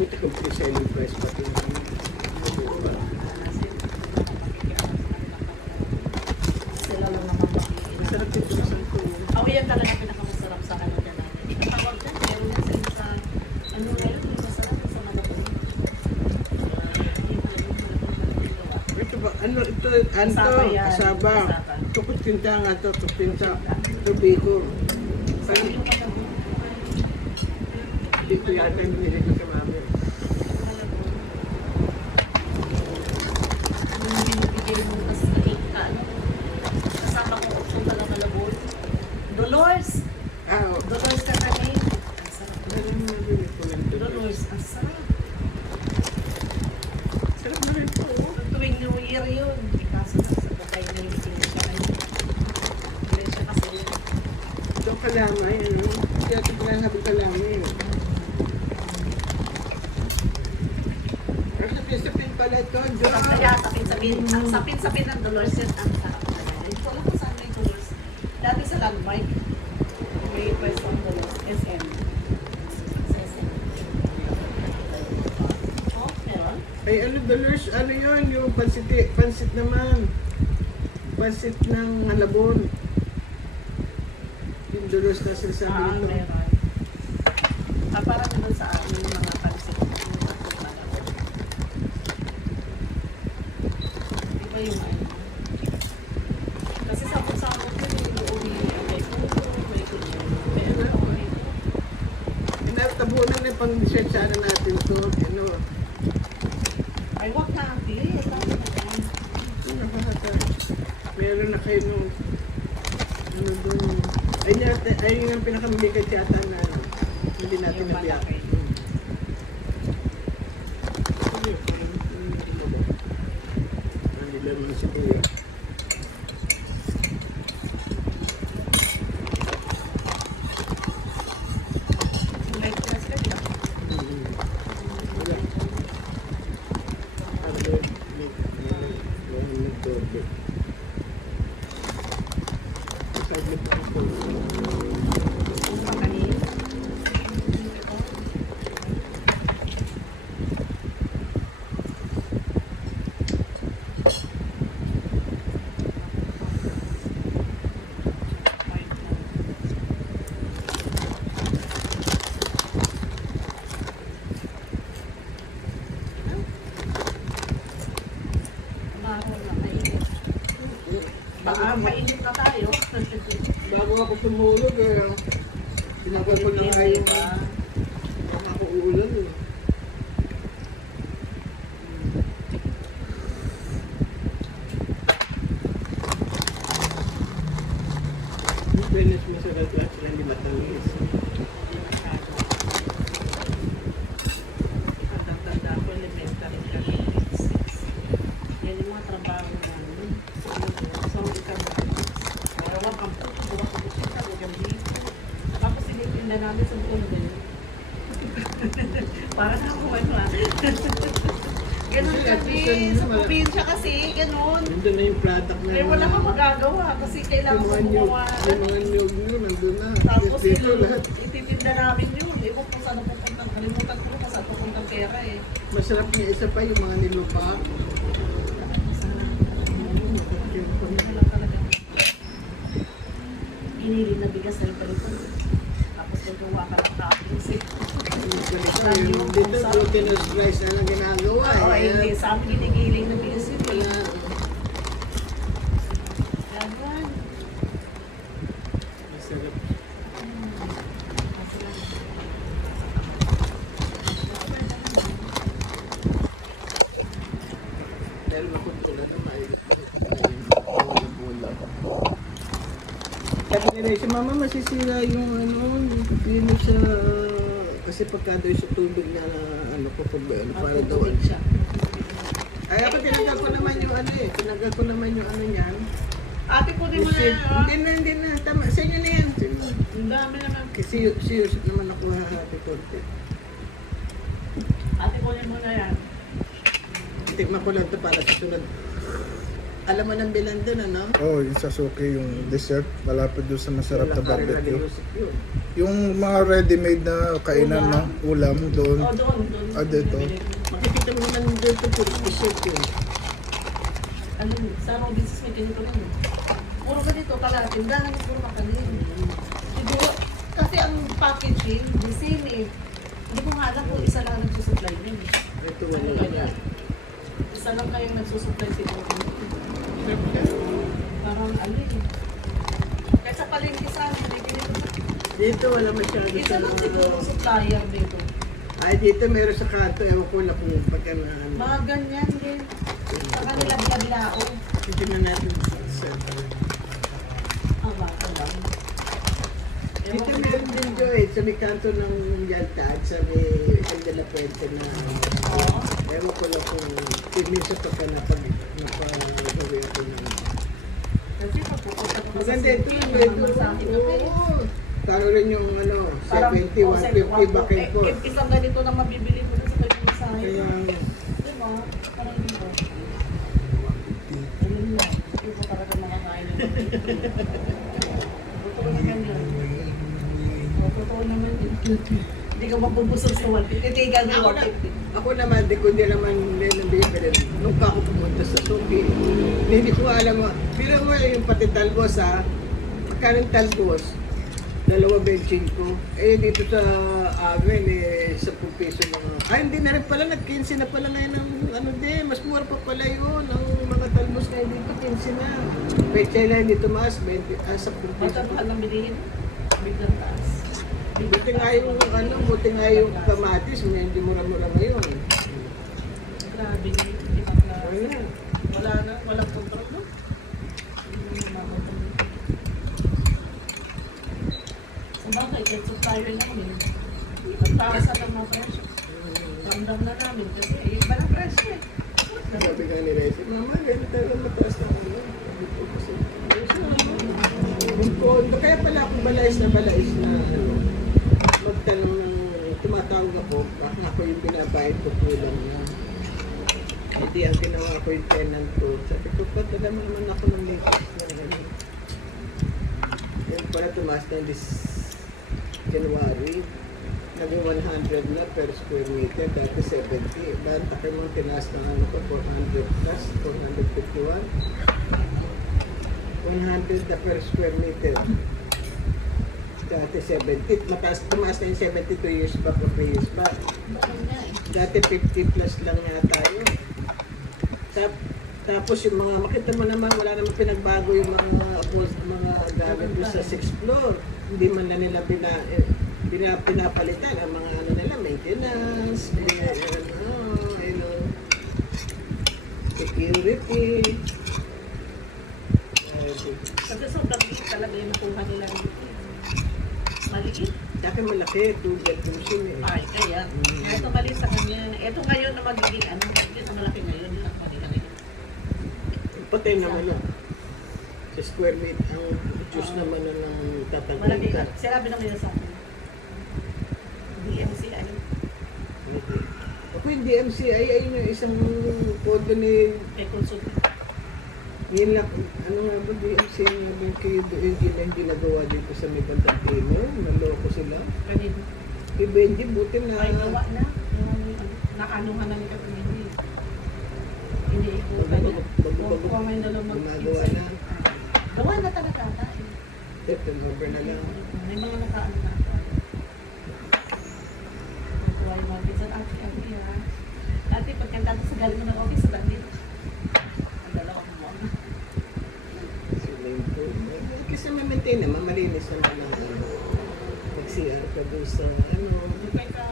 Ito kung pre-selling price pati yung Sila lang naman pakikinig. masarap dito sa Santo. Ako yan talaga pinakamasarap sa ano dyan natin. Ang tawag dyan, meron yan sila sa ano ngayon, yung masarap yung sa Malabon. Ito ba? Ano ito? Anto? Kasaba yan. Kasaba. Kasaba. Tukot tinta nga to. Tukot tinta. Ito biko. Sabi yung Malabon. Dito yata yung binili ko sa mami. Yung binibigay mo kasi na ano, kasama ko option pala Malabon. Dolores! Ah, o. Dolores ka na eh. Ang sarap. Ano yung nabili ko lang ito? Dolores, ang sarap. Sarap na rin po. Tuwing New Year yun. Hindi kaso nasa bukay na yung sinisya kayo. Hindi siya kasi yun. Ito kalamay, ano? Kaya ito pala sabi kalamay. Pero sapin-sapin pala ito. Diyan. Kaya sapin-sapin, ang sapin-sapin ng Dolores yun, ang sarap talaga. Hindi ko alam kung saan may Dolores. Dati sa Landmark, may pwesto ng Dolores, SM. Sa SM. Oh, meron? Ay, ano, Dolores, ano yun? Yung pansit naman. Pansit ng Malabon. Yung Dolores na sinasabi nito. Meron. Parang doon sa amin yung mga pansit. Iba yung ano. Kasi sabot-sabot yun yung uwi. May puto, may kulo. May ano, may Tabunan na pang sana natin to. Ano? ay, wag na ang pili. Sabi na yan. Meron na kayo nung ano doon. Ay yung pinakamabigat yata na hindi natin Yung nabiyak. malaki. Hindi naman si Kuya. Light glass ka dyan. Wala. Yung pakanin. Baka mainit na tayo. Bago ako tumulog, tinagal ko na nga yung ako ulan. Yung finish mo sa class lang, di matamis. Tanda ko, elementary kami. Yan yung mga trabaho namin. So, ikaw pero wag kang puto, wag kang puto, wag kang dito. Tapos sinitinda namin sa buong din. Para na ako ano ah. Ganun kasi, sa probinsya kasi, ganun. Nandun na yung product na Eh, wala kang magagawa kasi kailangan mo gumawa. yung mga nyug nyo, nandun na. Tapos Dito lahat. ititinda namin yun. Eh, kung saan pupunta, kalimutan ko kung saan pupunta pera eh. Masarap niya isa pa yung mga nilupa. Hinili na bigas na ito. Tapos tutuwa ka ng toppings eh. Dito, glutinous rice na lang ginagawa. Oo, hindi. Sa amin ginigiling na bigas yun eh. Yan. Masarap. Dahil makutulan na sabi nila, si mama masisira yung ano, yung sa kasi pagka daw sa tubig na ano ko para daw ano. siya. Ay ako tinanggal ko naman yung ano eh, tinanggal ko naman yung ano niyan. Ate, kunin mo na. Hindi na, tama, sa inyo na yan. Ang dami naman. Kasi serious naman ako hahati konti. Ate, kunin mo na yan. Tikman ko lang ito para sa sunod. Alam mo ng bilan doon, ano? Oh, yung Sasuke, yung dessert, malapit doon sa masarap na Walang karera de barbecue. Yusik yun. Yung mga ready-made na kainan, no? Ulam doon. Oh, doon. Ah, dito. Makikita mo naman dito po, dessert yun. Ano yun? Sa Robinsons may ganito lang yun. Puro ka dito, pala. Tindahan puro makanin. Siguro, kasi ang packaging, the same eh. Hindi ko nga alam kung isa lang nagsusupply nun eh. Ito, Ano wala kaya? na. Isa lang kayong nagsusupply siguro. Parang ano eh. Kahit sa palengke sa amin, may ganito. Dito wala masyado Isa lang sa... siguro supplier dito. Ay, dito meron sa kanto. Ewan ko na kung pagka na... ano. Mga ganyan din. Sa kanila bilablao. Titignan natin sa... Ah, baka lang. Ewan Dito ko meron din Joy, sa may kanto ng Yalta at sa may El de la Puente na... Oo. Ewan ko lang kung minsan pagka napag-gawin ko na... Kasi pagpupunta ko sa Maganda ito city, yung mga medyo. masahe na kayo. Oo. Taro rin yung ano, Parang, 70, 150 bakit ko. Isang ganito na mabibili mo na sa pagmasahe. Kaya Diba? Parang dito. Ayun lang. Hindi ko talaga makakain ng totoo naman yun. Totoo naman yun. Hindi ka mabubusog sa 150. Hindi ka gagawin Ako na- 150. ako naman, di ko din naman nabibili. Nung pa ako pumunta sa Suki, hindi ko alam mo. Pero mo yung pati talbos ha, magkano yung talbos? 2.25 ko. Eh dito sa amin eh, 10 piso lang. Ay hindi na rin pala, nag-15 na pala ngayon ng ano din, mas mura pa pala yun. Ang mga talbos ngayon dito, 15 na. Pechay lang dito mas, 10 piso. Matapal lang bilihin. Biglang taas. Buti nga yung ano, buti nga yung kamatis, medyo mura-mura ngayon. Grabe na yun. Hindi pa klase. Wala. Wala na. Walang control, no? Hindi na makontrol. Sa bagay, kahit supplier namin, pagtaasan ng mga presyo. Ramdam na namin kasi iba na presyo eh. Sabi nga ni Resi, Mama, ganito talaga mataas na ano. Sabi ko kasi, yung kondo, kaya pala akong balais na ano, magtanong ng, tumatawag ako, baka ako yung binabayad ko kulang na. Hindi ang ginawa ko yung tenant ko. Sabi ko, patala mo naman ako ng latest na ano. Yan pala tumaas na this January. Naging 100 na per square meter, dati 70. Banta kayo mong tinaas ng ano ko, 400 plus, 451. 100 na per square meter. Dati 70, tumaas na yung 72 years back o 3 years back. Bakit nga eh. Dati 50 plus lang nga tayo. Tapos yung mga, makita mo naman, wala namang pinagbago yung mga gamit doon sa 6th floor. Hindi man na nila pinapalitan ang mga ano nila, maintenance, security. Kasi sobrang liit talaga yung nakuha nila dito. Maliit. Dati malaki, 2 bedroom yun eh. Ay, kaya. Kaya ito maliit sa kanya. Ito ngayon na magiging ano, ito malaki ngayon. Ito kanila ngayon. Patay naman na. Sa square meter, ang juice naman na ng Malaki tatagay ka. ka. Sinabi naman yun sa akin. DMC, ano? Ako yung DMCI, ayun yung isang kodo ni May consult. yun lang, ano nga ba, DMCI nga ba yung kayo yung ginagawa dito sa may Pantantino, naloko sila. Kanino? Kay Benji, buti na, Ay, gawa na. Nakanuhan na ni Kapamili. Hindi ko kanya. Bago-bago Kung may nalang gumagawa na. Gawa na talaga ata. September na lang. May mga nakaano na ata. Nagawa yung mga pizza. Ate, ha. Ate, pagkanta sa galing mo ng office, sa dami. Ang dalawa ko mo. Swimming pool. Kasi ma-maintain naman, malinis naman ang mag-CR ka doon sa, ano, Yung kay ka,